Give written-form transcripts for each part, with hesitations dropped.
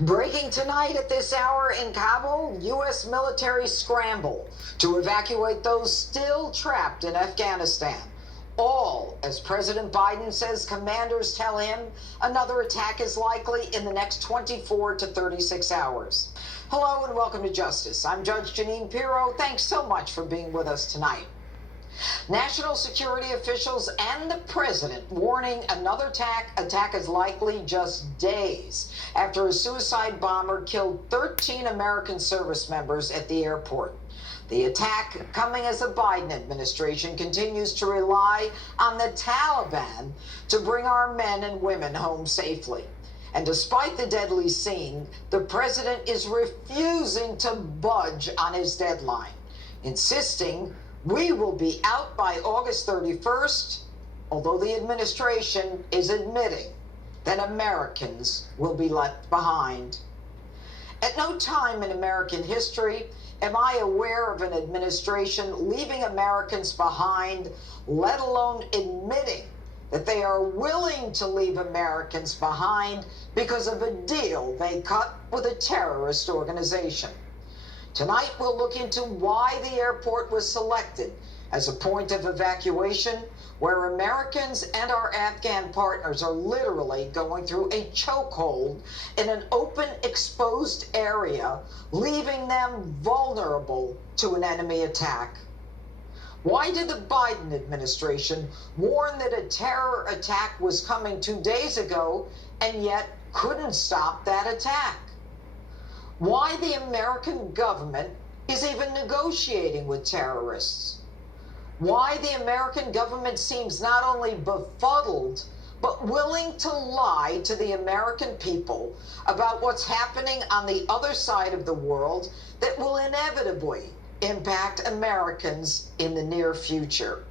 Breaking tonight at this hour in Kabul, U.S. military scramble to evacuate those still trapped in Afghanistan. All as President Biden says commanders tell him another attack is likely in the next 24 to 36 hours. Hello and welcome to Justice. I'm Judge Jeanine Pirro. Thanks so much for being with us tonight. National security officials and the president warning another attack is likely just days after a suicide bomber killed 13 American service members at the airport. The attack coming as the Biden administration continues to rely on the Taliban to bring our men and women home safely. And despite the deadly scene, the president is refusing to budge on his deadline, insisting we will be out by August 31st, although the administration is admitting that Americans will be left behind. At no time in American history am I aware of an administration leaving Americans behind, let alone admitting that they are willing to leave Americans behind because of a deal they cut with a terrorist organization. Tonight, we'll look into why the airport was selected as a point of evacuation where Americans and our Afghan partners are literally going through a chokehold in an open, exposed area, leaving them vulnerable to an enemy attack. Why did the Biden administration warn that a terror attack was coming 2 days ago and yet couldn't stop that attack? Why the American government is even negotiating with terrorists? Why the American government seems not only befuddled, but willing to lie to the American people about what's happening on the other side of the world that will inevitably impact Americans in the near future.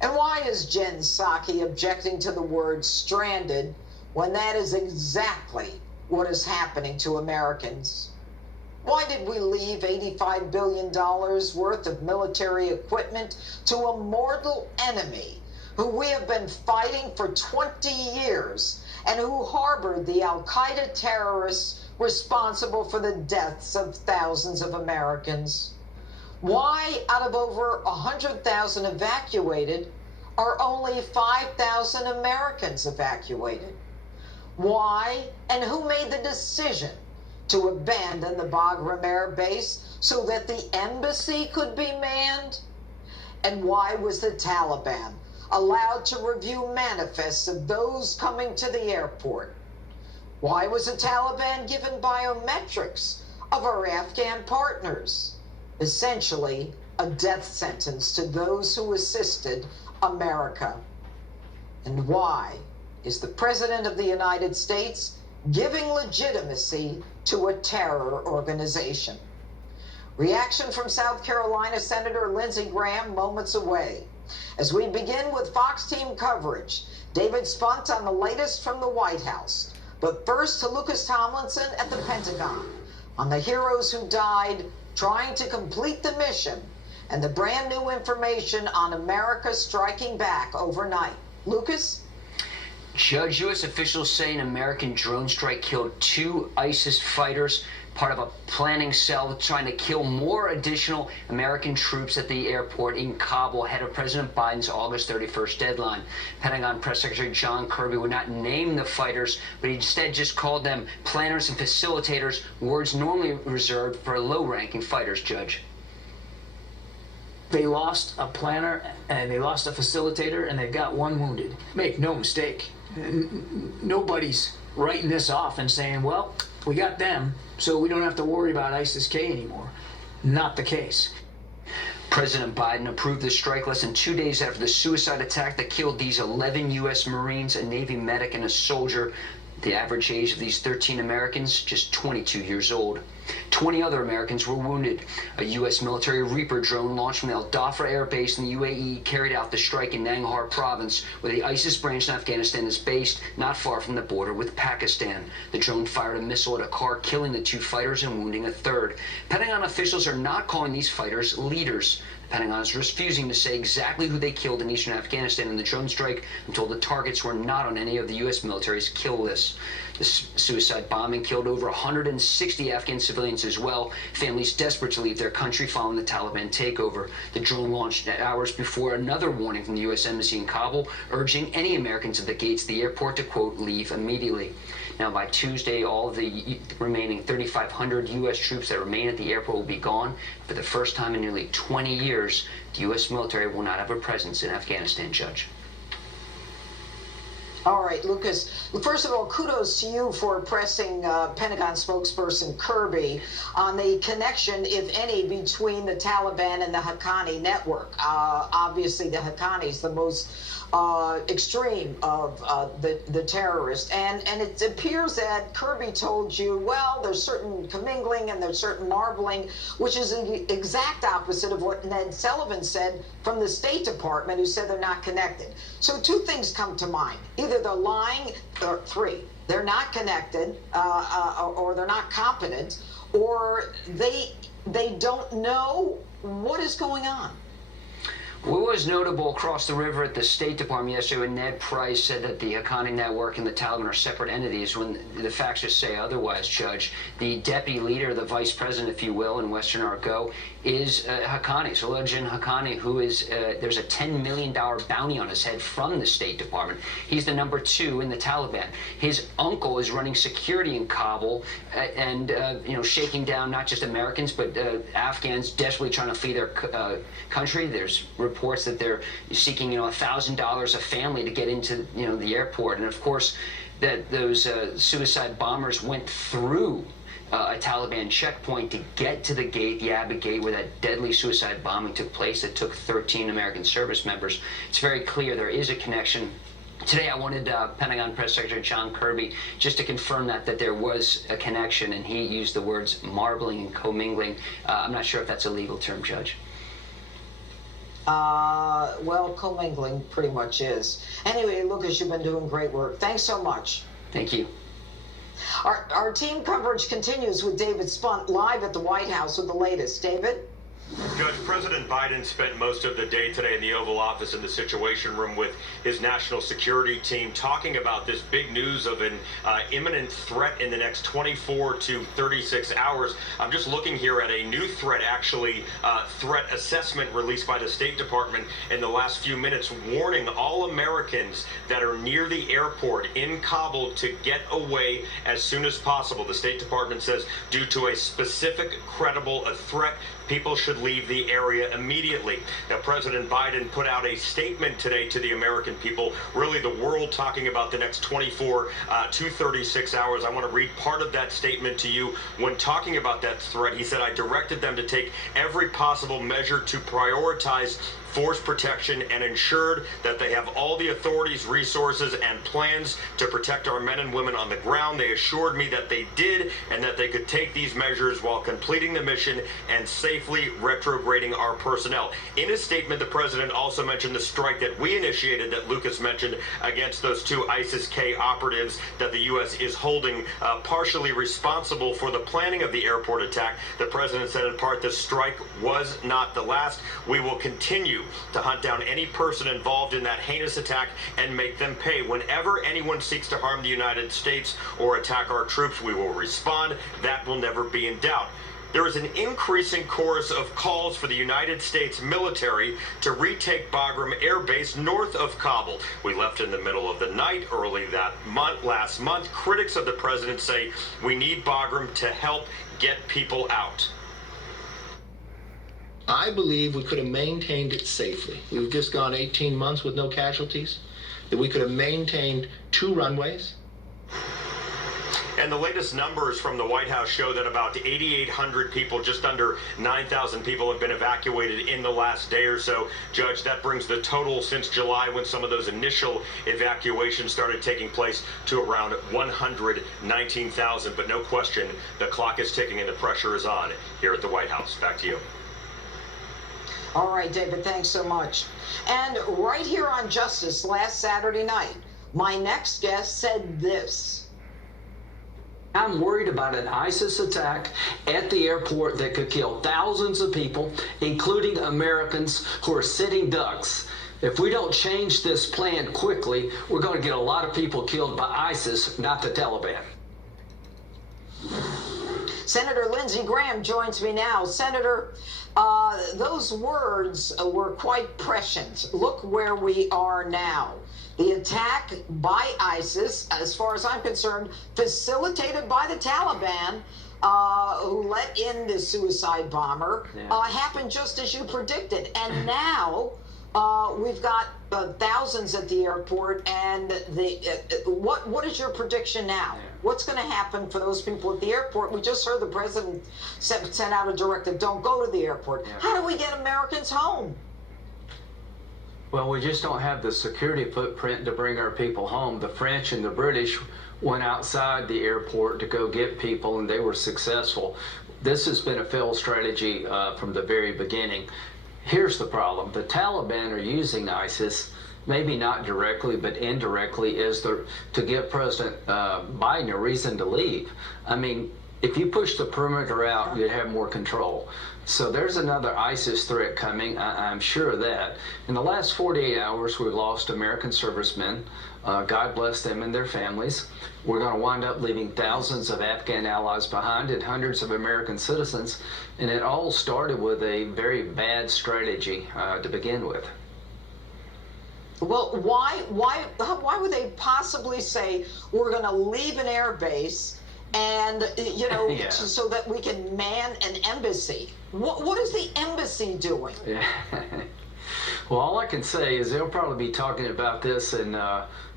And why is Jen Psaki objecting to the word stranded when that is exactly what is happening to Americans? Why did we leave $85 billion worth of military equipment to a mortal enemy who we have been fighting for 20 years and who harbored the Al-Qaeda terrorists responsible for the deaths of thousands of Americans? Why, out of over 100,000 evacuated, are only 5,000 Americans evacuated? Why and who made the decision to abandon the Bagram Air Base so that the embassy could be manned? And why was the Taliban allowed to review manifests of those coming to the airport? Why was the Taliban given biometrics of our Afghan partners? Essentially, a death sentence to those who assisted America. And why is the President of the United States giving legitimacy to a terror organization? Reaction from South Carolina Senator Lindsey Graham moments away. As we begin with Fox team coverage, David Spunt on the latest from the White House. But first to Lucas Tomlinson at the Pentagon on the heroes who died trying to complete the mission and the brand new information on America striking back overnight. Lucas? Judge, U.S. officials say an American drone strike killed 2 ISIS fighters, part of a planning cell trying to kill more additional American troops at the airport in Kabul ahead of President Biden's August 31st deadline. Pentagon Press Secretary John Kirby would not name the fighters, but he instead just called them planners and facilitators, words normally reserved for low-ranking fighters, Judge. They lost a planner and they lost a facilitator and they've got 1 wounded. Make no mistake, nobody's writing this off and saying, well, we got them, so we don't have to worry about ISIS-K anymore. Not the case. President Biden approved the strike less than 2 days after the suicide attack that killed these 11 U.S. Marines, a Navy medic, and a soldier. The average age of these 13 Americans, just 22 years old. 20 other Americans were wounded. A U.S. military Reaper drone launched from the Al Dhafra Air Base in the UAE carried out the strike in Nangarhar province, where the ISIS branch in Afghanistan is based, not far from the border with Pakistan. The drone fired a missile at a car, killing the 2 fighters and wounding a third. Pentagon officials are not calling these fighters leaders. Pentagon is refusing to say exactly who they killed in eastern Afghanistan in the drone strike until the targets were not on any of the U.S. military's kill lists. The suicide bombing killed over 160 Afghan civilians as well, families desperate to leave their country following the Taliban takeover. The drone launched hours before another warning from the U.S. Embassy in Kabul, urging any Americans at the gates of the airport to, quote, leave immediately. Now, by Tuesday, all of the remaining 3,500 U.S. troops that remain at the airport will be gone. For the first time in nearly 20 years, the U.S. military will not have a presence in Afghanistan, Judge. All right, Lucas, first of all, kudos to you for pressing Pentagon spokesperson Kirby on the connection, if any, between the Taliban and the Haqqani network. Obviously, the Haqqani is the most extreme of the terrorists. And it appears that Kirby told you, well, there's certain commingling and there's certain marbling, which is the exact opposite of what Ned Sullivan said from the State Department, who said they're not connected. So two things come to mind. Either they're lying, or three, they're not connected, or they're not competent, or they don't know what is going on. What was notable across the river at the State Department yesterday when Ned Price said that the Haqqani network and the Taliban are separate entities, when the facts just say otherwise, Judge. The deputy leader, the vice president, if you will, in Western Argo, is Haqqani, Saludin Haqqani, who is, there's a $10 million bounty on his head from the State Department. He's the number 2 in the Taliban. His uncle is running security in Kabul and, shaking down not just Americans, but Afghans desperately trying to flee their country. There's reports that they're seeking, $1,000 a family to get into, the airport. And of course, that those suicide bombers went through a Taliban checkpoint to get to the gate, the Abbott Gate, where that deadly suicide bombing took place that took 13 American service members. It's very clear there is a connection. Today I wanted Pentagon Press Secretary John Kirby just to confirm that there was a connection, and he used the words marbling and commingling. I'm not sure if that's a legal term, Judge. Well, commingling pretty much is. Anyway, Lucas, you've been doing great work. Thanks so much. Thank you. Our team coverage continues with David Spunt live at the White House with the latest. David? Judge, President Biden spent most of the day today in the Oval Office in the Situation Room with his national security team talking about this big news of an imminent threat in the next 24 to 36 hours. I'm just looking here at a new threat, actually, threat assessment released by the State Department in the last few minutes, warning all Americans that are near the airport in Kabul to get away as soon as possible. The State Department says due to a specific, credible threat, people should leave the area immediately. Now, President Biden put out a statement today to the American people, really the world, talking about the next 24 to 36 hours. I want to read part of that statement to you. When talking about that threat, he said, I directed them to take every possible measure to prioritize force protection and ensured that they have all the authorities, resources, and plans to protect our men and women on the ground. They assured me that they did and that they could take these measures while completing the mission and safely retrograding our personnel. In his statement, the president also mentioned the strike that we initiated, that Lucas mentioned, against those 2 ISIS-K operatives that the U.S. is holding partially responsible for the planning of the airport attack. The president said in part the strike was not the last. We will continue to hunt down any person involved in that heinous attack and make them pay. Whenever anyone seeks to harm the United States or attack our troops, we will respond. That will never be in doubt. There is an increasing chorus of calls for the United States military to retake Bagram Air Base north of Kabul. We left in the middle of the night early last month. Critics of the president say we need Bagram to help get people out. I believe we could have maintained it safely. We've just gone 18 months with no casualties. That we could have maintained 2 runways. And the latest numbers from the White House show that about 8,800 people, just under 9,000 people, have been evacuated in the last day or so. Judge, that brings the total since July, when some of those initial evacuations started taking place, to around 119,000. But no question, the clock is ticking and the pressure is on here at the White House. Back to you. All right, David, thanks so much. And right here on Justice last Saturday night, my next guest said this. I'm worried about an ISIS attack at the airport that could kill thousands of people, including Americans who are sitting ducks. If we don't change this plan quickly, we're going to get a lot of people killed by ISIS, not the Taliban. Senator Lindsey Graham joins me now. Senator, those words were quite prescient. Look where we are now. The attack by ISIS, as far as I'm concerned, facilitated by the Taliban, who let in the suicide bomber, happened just as you predicted. And now we've got thousands at the airport. And what is your prediction now? What's going to happen for those people at the airport? We just heard the president sent out a directive, don't go to the airport. How do we get Americans home? Well, we just don't have the security footprint to bring our people home. The French and the British went outside the airport to go get people, and they were successful. This has been a failed strategy from the very beginning. Here's the problem. The Taliban are using ISIS, maybe not directly, but indirectly, to give President Biden a reason to leave. I mean, if you push the perimeter out, you'd have more control. So there's another ISIS threat coming, I'm sure of that. In the last 48 hours, we've lost American servicemen. God bless them and their families. We're going to wind up leaving thousands of Afghan allies behind and hundreds of American citizens. And it all started with a very bad strategy to begin with. Well, why would they possibly say we're going to leave an air base and, so that we can man an embassy? What is the embassy doing? Yeah. Well, all I can say is they'll probably be talking about this in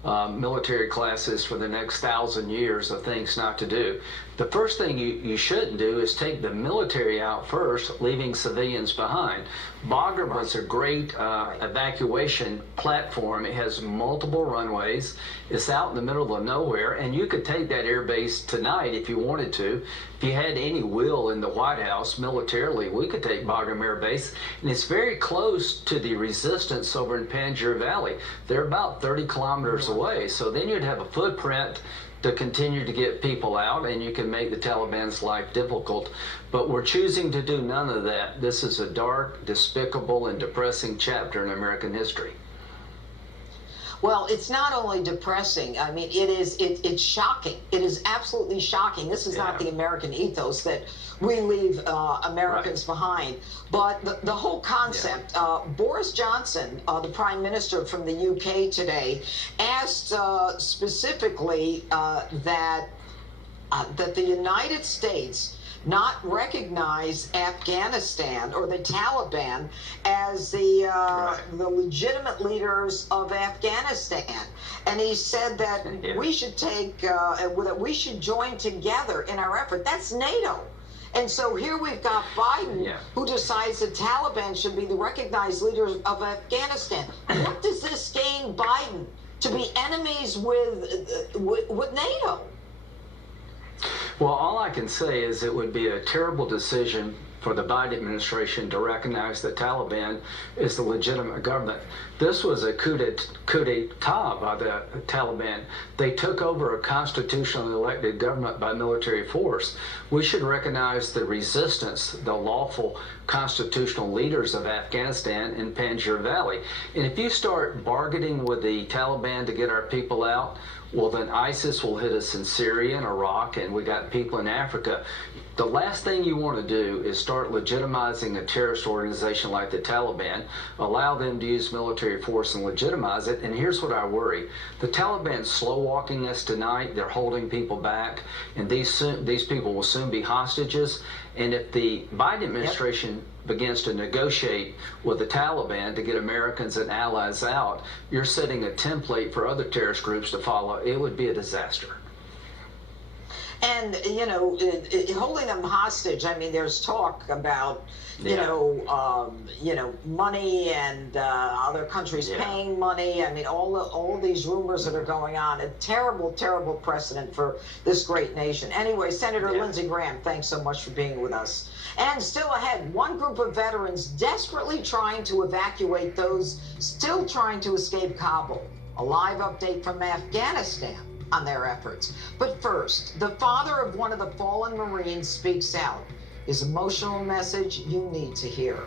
military classes for the next 1,000 years of things not to do. The first thing you shouldn't do is take the military out first, leaving civilians behind. Bagram was a great evacuation platform. It has multiple runways. It's out in the middle of nowhere, and you could take that air base tonight if you wanted to. If you had any will in the White House militarily, we could take Bagram Air Base, and it's very close to the resistance over in Panjshir Valley. They're about 30 kilometers away, so then you'd have a footprint to continue to get people out, and you can make the Taliban's life difficult. But we're choosing to do none of that. This is a dark, despicable, and depressing chapter in American history. Well, it's not only depressing. I mean, it's shocking. It is absolutely shocking. This is not the American ethos that we leave Americans behind. But the whole concept, Boris Johnson, the Prime Minister from the UK today, asked specifically that the United States not recognize Afghanistan or the Taliban as the legitimate leaders of Afghanistan, and he said that we should that we should join together in our effort. That's NATO. And so here we've got Biden, who decides the Taliban should be the recognized leaders of Afghanistan. What does this gain Biden to be enemies with NATO? Well, all I can say is it would be a terrible decision for the Biden administration to recognize the Taliban as the legitimate government. This was a coup d'etat by the Taliban. They took over a constitutionally elected government by military force. We should recognize the resistance, the lawful constitutional leaders of Afghanistan in Panjshir Valley. And if you start bargaining with the Taliban to get our people out, well, then ISIS will hit us in Syria and Iraq, and we got people in Africa. The last thing you want to do is start legitimizing a terrorist organization like the Taliban, allow them to use military force and legitimize it. And here's what I worry. The Taliban's slow-walking us tonight. They're holding people back, and these people will soon be hostages. And if the Biden administration begins to negotiate with the Taliban to get Americans and allies out, you're setting a template for other terrorist groups to follow. It would be a disaster. And, holding them hostage, I mean, there's talk about, money and other countries paying money. I mean, all these rumors that are going on, a terrible, terrible precedent for this great nation. Anyway, Senator Lindsey Graham, thanks so much for being with us. And still ahead, one group of veterans desperately trying to evacuate those still trying to escape Kabul. A live update from Afghanistan on their efforts. But first, the father of one of the fallen Marines speaks out. His emotional message you need to hear.